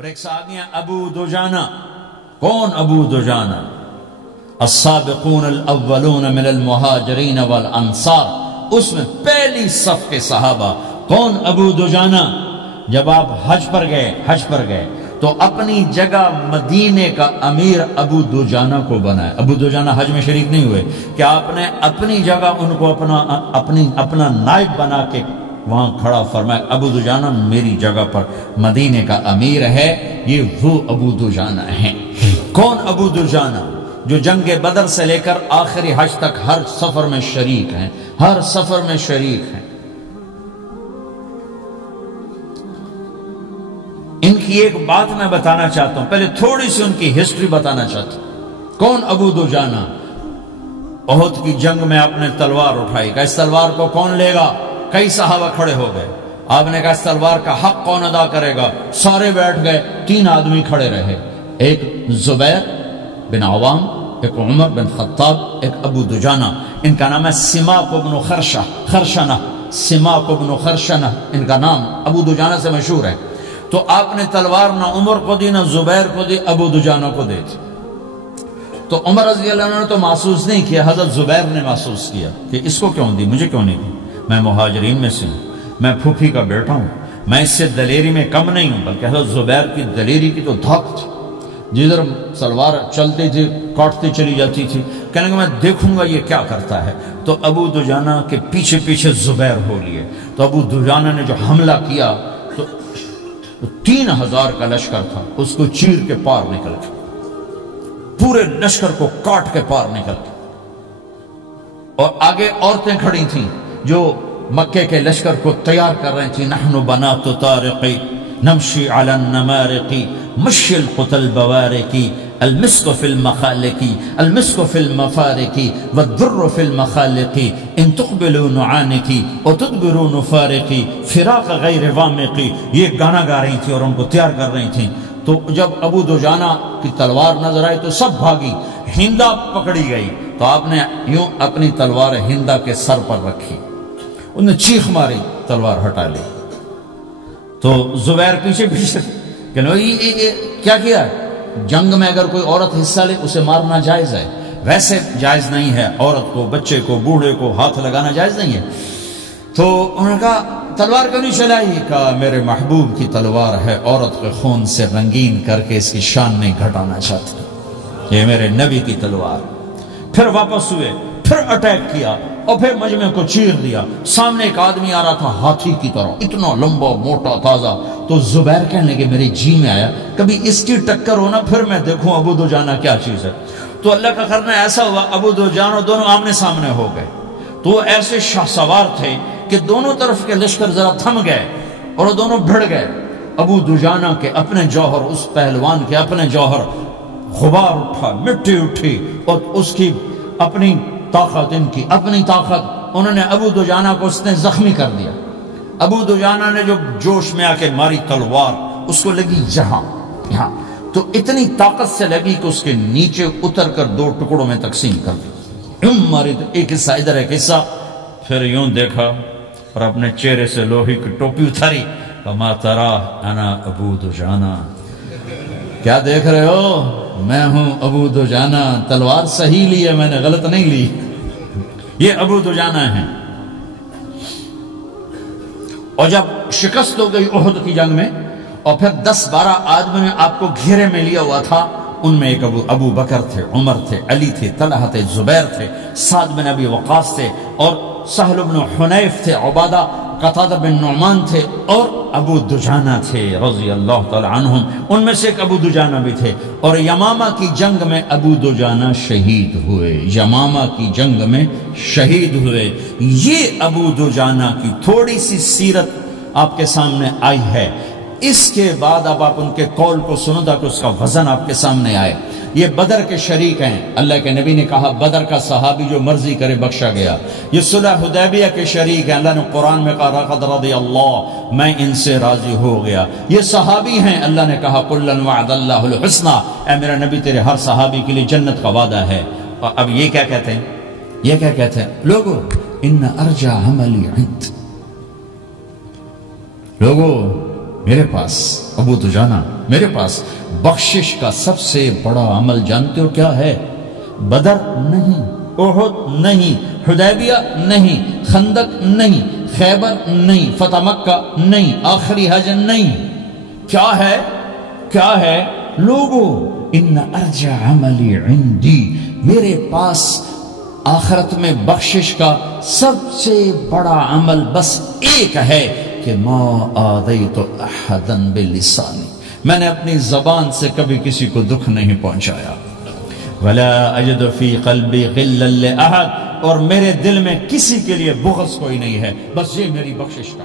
اور ایک صحابی ہیں ابو دجانہ. کون ابو دجانہ؟ السابقون الاولون من المہاجرین والانصار، اس میں پہلی صف کے صحابہ. کون ابو دجانہ؟ جب آپ حج پر گئے تو اپنی جگہ مدینے کا امیر ابو دجانہ کو بنایا. ابو دجانہ حج میں شریک نہیں ہوئے کہ آپ نے اپنی جگہ ان کو اپنا نائب بنا کے وہاں کھڑا فرمایا ابو دجانہ میری جگہ پر مدینے کا امیر ہے. یہ وہ ابو دجانہ ہیں. کون ابو دجانہ؟ جو جنگ بدر سے لے کر آخری حج تک ہر سفر میں شریک ہیں. ان کی ایک بات میں بتانا چاہتا ہوں، پہلے تھوڑی سی ان کی ہسٹری بتانا چاہتا ہوں. کون ابو دجانہ؟ احد کی جنگ میں آپ نے تلوار اٹھائی، کہ اس تلوار کو کون لے گا؟ کئی صحابہ کھڑے ہو گئے. آپ نے کہا اس تلوار کا حق کون ادا کرے گا؟ سارے بیٹھ گئے. 3 آدمی کھڑے رہے، ایک زبیر بن عوام، ایک عمر بن خطاب، ایک ابو دجانہ. ان کا نام ہے سماک بن خرشنہ. سماک بن خرشنہ ان کا نام ابو دجانہ سے مشہور ہے. تو آپ نے تلوار نہ عمر کو دی، نہ زبیر کو دی، ابو دجانہ کو دی تھی. تو عمر رضی اللہ عنہ نے تو محسوس نہیں کیا، حضرت زبیر نے محسوس کیا کہ اس کو کیوں دی، مجھے کیوں نہیں دی؟ میں مہاجرین میں سے ہوں، میں پھوپھی کا بیٹا ہوں، میں اس سے دلیری میں کم نہیں ہوں. بلکہ حضرت زبیر کی دلیری کی تو دھاک تھی، جدھر سلوار چلتی تھی کاٹتی چلی جاتی تھی. کہنے کہ میں دیکھوں گا یہ کیا کرتا ہے. تو ابو دجانہ کے پیچھے زبیر ہو لیے. تو ابو دجانہ نے جو حملہ کیا تو 3000 کا لشکر تھا، اس کو چیر کے پار نکل کے، پورے لشکر کو کاٹ کے پار نکل کے. اور آگے عورتیں کھڑی تھیں جو مکے کے لشکر کو تیار کر رہی تھیں. نحن بنات طارق نمشی علی النمارق مشی القتل بوارق المسك في المخالق المسك في المفارق والدر في المخالق ان تقبلوا نعانق وتدبروا نفارق فراق غیر وامق. یہ گانا گا رہی تھی اور ان کو تیار کر رہی تھیں. تو جب ابو دجانہ کی تلوار نظر آئی تو سب بھاگی، ہندا پکڑی گئی. تو آپ نے یوں اپنی تلوار ہندا کے سر پر رکھی، انہوں نے چیخ ماری، تلوار ہٹا لی. تو زبیر پیچھے کہ کیا کیا ہے؟ جنگ میں اگر کوئی عورت حصہ لے اسے مارنا جائز ہے، ویسے جائز نہیں ہے. عورت کو، بچے کو، بوڑھے کو ہاتھ لگانا جائز نہیں ہے. تو انہوں نے کہا تلوار کیوں نہیں چلائی؟ کہا میرے محبوب کی تلوار ہے، عورت کے خون سے رنگین کر کے اس کی شان نہیں گھٹانا چاہتے، یہ میرے نبی کی تلوار. پھر واپس ہوئے، پھر اٹیک کیا اور پھر مجمع کو چیر دیا. سامنے ایک آدمی آ رہا تھا ہاتھی کی طرح، اتنا لمبا موٹا تازہ. تو زبیر کہنے لگے میرے جی میں آیا کبھی اس کی ٹکر ہونا، پھر میں دیکھوں ابو دجانہ کیا چیز ہے. تو اللہ کا کرنا ایسا ہوا ابو دجانہ دونوں آمنے سامنے ہو گئے. تو وہ ایسے شاہ سوار تھے کہ دونوں طرف کے لشکر ذرا تھم گئے اور وہ دونوں بھڑ گئے. ابو دجانہ کے اپنے جوہر، اس پہلوان کے اپنے جوہر، غبار اٹھا، مٹی اٹھی، اور اس کی اپنی طاقت، ان کی اپنی طاقت. انہوں نے ابو دجانہ کو اس نے زخمی کر دیا. ابو دجانہ نے جو جوش میں آ کے ماری تلوار، اس کو لگی یہاں، تو اتنی طاقت سے لگی کہ اس کے نیچے اتر کر 2 ٹکڑوں میں تقسیم کر دی. ماری تو ایک حصہ ادھر، ایک حصہ. پھر یوں دیکھا اور اپنے چہرے سے لوہی کی ٹوپی اتاری. کما ترا انا ابو دجانہ، کیا دیکھ رہے ہو؟ میں ہوں ابو دجانہ. تلوار صحیح لی ہے میں نے، غلط نہیں لی. یہ ابو دجانہ ہیں. اور جب شکست ہو گئی احد کی جنگ میں، اور پھر 10-12 آدمی نے آپ کو گھیرے میں لیا ہوا تھا. ان میں ایک ابو بکر تھے، عمر تھے، علی تھے، طلحہ تھے، زبیر تھے، سعد بن ابی وقاص تھے، اور سہل بن حنیف تھے، عبادہ قتادہ بن نعمان تھے، اور ابو دجانہ تھے رضی اللہ تعالی عنہم. ان میں سے ایک ابو دجانہ بھی تھے. اور یمامہ کی جنگ میں ابو دجانہ شہید ہوئے. یمامہ کی جنگ میں شہید ہوئے. یہ ابو دجانہ کی تھوڑی سی سیرت آپ کے سامنے آئی ہے. اس کے بعد اب آپ ان کے قول کو سنو تاکہ اس کا وزن آپ کے سامنے آئے. یہ بدر کے شریک ہیں. اللہ کے نبی نے کہا بدر کا صحابی جو مرضی کرے بخشا گیا. یہ صلح حدیبیہ کے شریک ہیں. اللہ نے قرآن میں کہا لقد رضی اللہ، میں ان سے راضی ہو گیا. یہ صحابی ہیں. اللہ نے کہا کلا وعد اللہ الحسنى، اے میرا نبی تیرے ہر صحابی کے لیے جنت کا وعدہ ہے. اور اب یہ کیا کہتے ہیں؟ یہ کیا کہتے ہیں لوگو؟ ان ارجع عملی عند. لوگو میرے پاس ابو دجانہ میرے پاس بخشش کا سب سے بڑا عمل جانتے ہو کیا ہے؟ بدر نہیں، احد نہیں، حدیبیہ نہیں، خندق نہیں، خیبر نہیں، فتح مکہ نہیں، آخری حج نہیں. کیا ہے؟ کیا ہے لوگو؟ ان ارجع عملی عندی، میرے پاس آخرت میں بخشش کا سب سے بڑا عمل بس ایک ہے کہ ما آذیت احدا بلسانی، میں نے اپنی زبان سے کبھی کسی کو دکھ نہیں پہنچایا. ولا اجد فی قلبی غلا لاحد، اور میرے دل میں کسی کے لیے بغض کوئی نہیں ہے، بس یہ میری بخشش کا